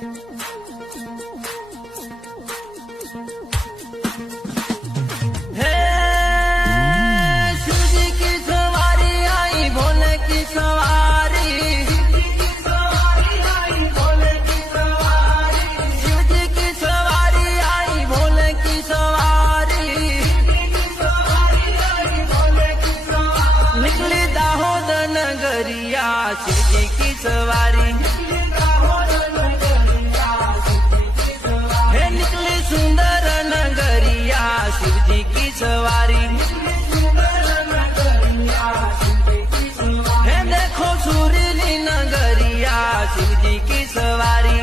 हे शिवजी की सवारी आई भोले की सवारी, शिवजी की सवारी आई भोले की सवारी, निकली दाहोद नगरिया शिवजी की सवारी, हे निकली सुंदर नगरिया शिवजी की सवारी, हे देखो सुरीली नगरिया शिवजी की सवारी।